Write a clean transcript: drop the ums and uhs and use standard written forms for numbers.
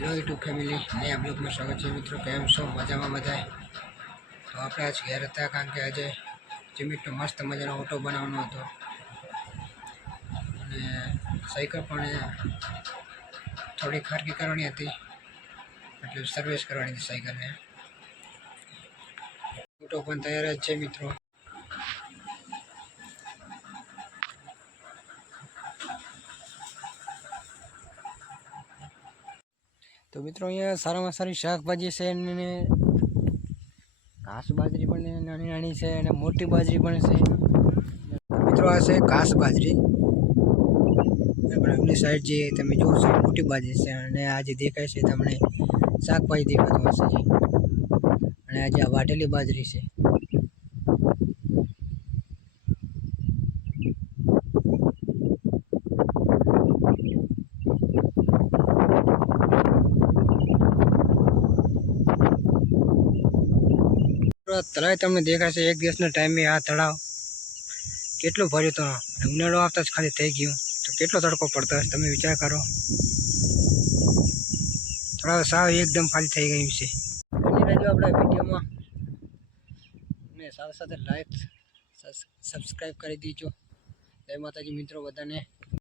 Hello YouTube family, નયા બ્લોગમાં સ્વાગત છે મિત્રો। કેમ છો? મજામાં બધાય? તો આપણે આજ ઘેર હતા, કારણ કે આજે જીમિટનો મસ્ત મજાનો ઓટો બનાવવાનો હતો અને સાયકલ પણ થોડી ખરકી કરવાની હતી, એટલે સર્વિસ કરવાની હતી સાયકલને। ઓટો પણ તૈયાર જ છે મિત્રો। તો મિત્રો અહીંયા સારામાં સારી શાકભાજી છે અને ઘાસ બાજરી પણ નાની નાની છે અને મોટી બાજરી પણ છે। મિત્રો આ છે ઘાસ બાજરી, એમની સાઈડ જે તમે જોવો છો મોટી બાજરી છે અને આ જે દેખાય છે તમને શાકભાજી દેખાતું હશે છે, અને આજે આ વાઢેલી બાજરી છે। તળાવ તમને દેખાશે, એક દિવસના ટાઈમે આ તળાવ કેટલું ભર્યું હતું અને ઉનાળો આવતા જ ખાલી થઈ ગયું, તો કેટલો તડકો પડતો હશે તમે વિચાર કરો। તળાવ સાવ એકદમ ખાલી થઈ ગયું છે। બની રહેજો આપણા વિડીયોમાં અને સાથે સાથે લાઈક સબસ્ક્રાઈબ કરી દીજો। જય માતાજી મિત્રો બધાને।